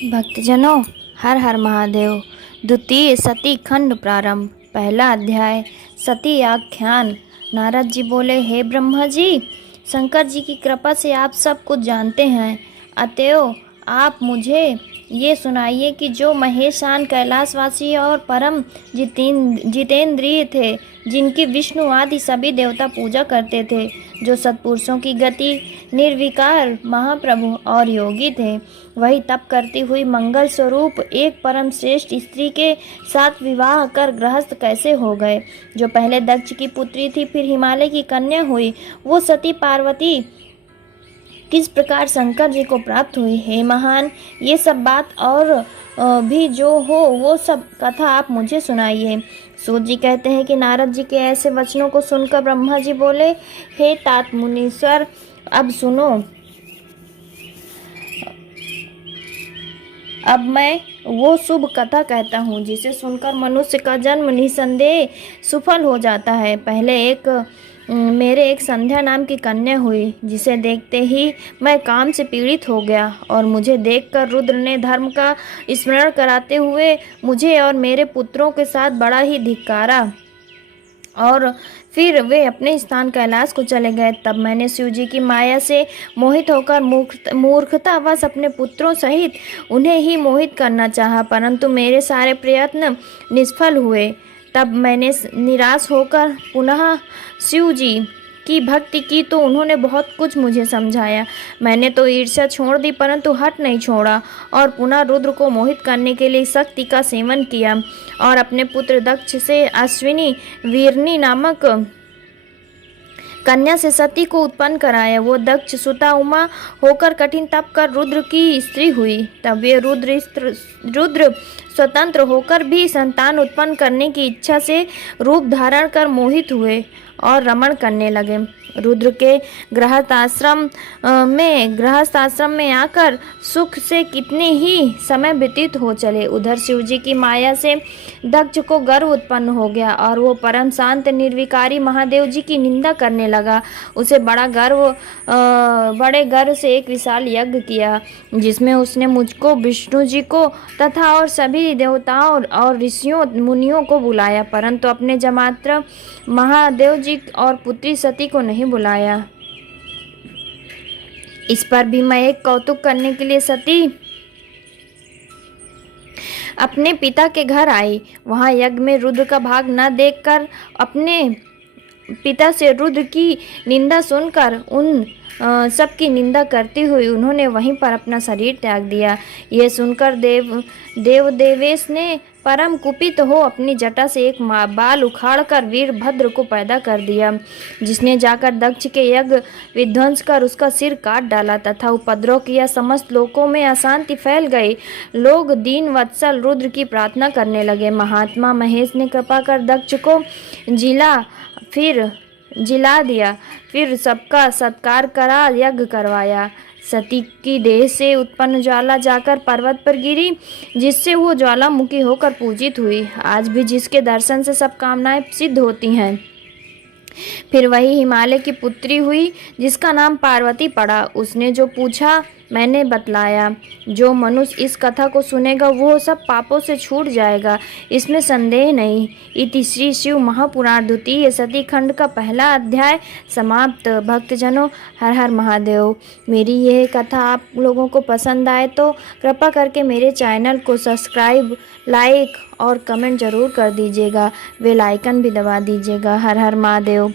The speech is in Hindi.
भक्तजनों, हर हर महादेव। द्वितीय सती खंड प्रारंभ। पहला अध्याय, सती आख्यान। नारद जी बोले, हे ब्रह्मा जी, शंकर जी की कृपा से आप सब कुछ जानते हैं, अतएव आप मुझे ये सुनाइए कि जो महेशान कैलाशवासी और परम जितेंद्रिय थे, जिनकी विष्णु आदि सभी देवता पूजा करते थे, जो सत्पुरुषों की गति, निर्विकार महाप्रभु और योगी थे, वही तप करती हुई मंगल स्वरूप एक परम श्रेष्ठ स्त्री के साथ विवाह कर गृहस्थ कैसे हो गए। जो पहले दक्ष की पुत्री थी, फिर हिमालय की कन्या हुई, वो सती पार्वती किस प्रकार शंकर जी को प्राप्त हुई। हे महान, ये सब बात और भी जो हो वो सब कथा आप मुझे सुनाइए। सूत जी कहते हैं कि नारद जी के ऐसे वचनों को सुनकर ब्रह्मा जी बोले, हे तात मुनीश्वर, अब सुनो। अब मैं वो शुभ कथा कहता हूँ जिसे सुनकर मनुष्य का जन्म निसंदेह सफल हो जाता है। पहले मेरे एक संध्या नाम की कन्या हुई, जिसे देखते ही मैं काम से पीड़ित हो गया, और मुझे देखकर रुद्र ने धर्म का स्मरण कराते हुए मुझे और मेरे पुत्रों के साथ बड़ा ही धिक्कारा, और फिर वे अपने स्थान कैलाश को चले गए। तब मैंने शिव जी की माया से मोहित होकर मूर्खतावश अपने पुत्रों सहित उन्हें ही मोहित करना चाहा, परंतु मेरे सारे प्रयत्न निष्फल हुए। तब मैंने निराश होकर पुनः शिव जी की भक्ति की, तो उन्होंने बहुत कुछ मुझे समझाया। मैंने तो ईर्ष्या छोड़ दी, परंतु हट नहीं छोड़ा, और पुनः रुद्र को मोहित करने के लिए शक्ति का सेवन किया, और अपने पुत्र दक्ष से अश्विनी वीरनी नामक कन्या से सती को उत्पन्न कराया। वो दक्ष सुता उमा होकर कठिन तप कर रुद्र की स्त्री हुई। तब वे रुद्र स्वतंत्र होकर भी संतान उत्पन्न करने की इच्छा से रूप धारण कर मोहित हुए और रमण करने लगे। रुद्र के गृहस्थ आश्रम में आकर सुख से कितने ही समय व्यतीत हो चले। उधर शिव जी की माया से दक्ष को गर्व उत्पन्न हो गया, और वो परम शांत निर्विकारी महादेव जी की निंदा करने लगा। उसे बड़े गर्व से एक विशाल यज्ञ किया, जिसमें उसने मुझको, विष्णु जी को तथा और सभी देवताओं और ऋषियों मुनियों को बुलाया, परंतु अपने जमात्र महादेव जी और पुत्री सती को नहीं बुलाया। इस पर भी मैं एक कौतुक करने के लिए सती अपने पिता के घर आई। वहां यज्ञ में रुद्र का भाग न देखकर, अपने पिता से रुद्र की निंदा सुनकर उन सबकी निंदा करती हुई उन्होंने वहीं पर अपना शरीर त्याग दिया। यह सुनकर देवेश ने परम कुपित हो अपनी जटा से एक बाल उखाड़कर वीरभद्र को पैदा कर दिया, जिसने जाकर दक्ष के यज्ञ विध्वंस कर उसका सिर काट डाला तथा उपद्रव किया। समस्त लोकों में अशांति फैल गई। लोग दीन वत्सल रुद्र की प्रार्थना करने लगे। महात्मा महेश ने कृपा कर दक्ष को जिला दिया, फिर सबका सत्कार करा, यज्ञ करवाया। सती की देह से उत्पन्न ज्वाला जाकर पर्वत पर गिरी, जिससे वो ज्वालामुखी होकर पूजित हुई। आज भी जिसके दर्शन से सब कामनाएं सिद्ध होती हैं। फिर वही हिमालय की पुत्री हुई, जिसका नाम पार्वती पड़ा। उसने जो पूछा मैंने बतलाया। जो मनुष्य इस कथा को सुनेगा वो सब पापों से छूट जाएगा, इसमें संदेह नहीं। इति श्री शिव महापुराण द्वितीय सती खंड का पहला अध्याय समाप्त। भक्तजनों, हर हर महादेव। मेरी यह कथा आप लोगों को पसंद आए तो कृपा करके मेरे चैनल को सब्सक्राइब, लाइक और कमेंट जरूर कर दीजिएगा। बेल आइकन भी दबा दीजिएगा। हर हर महादेव।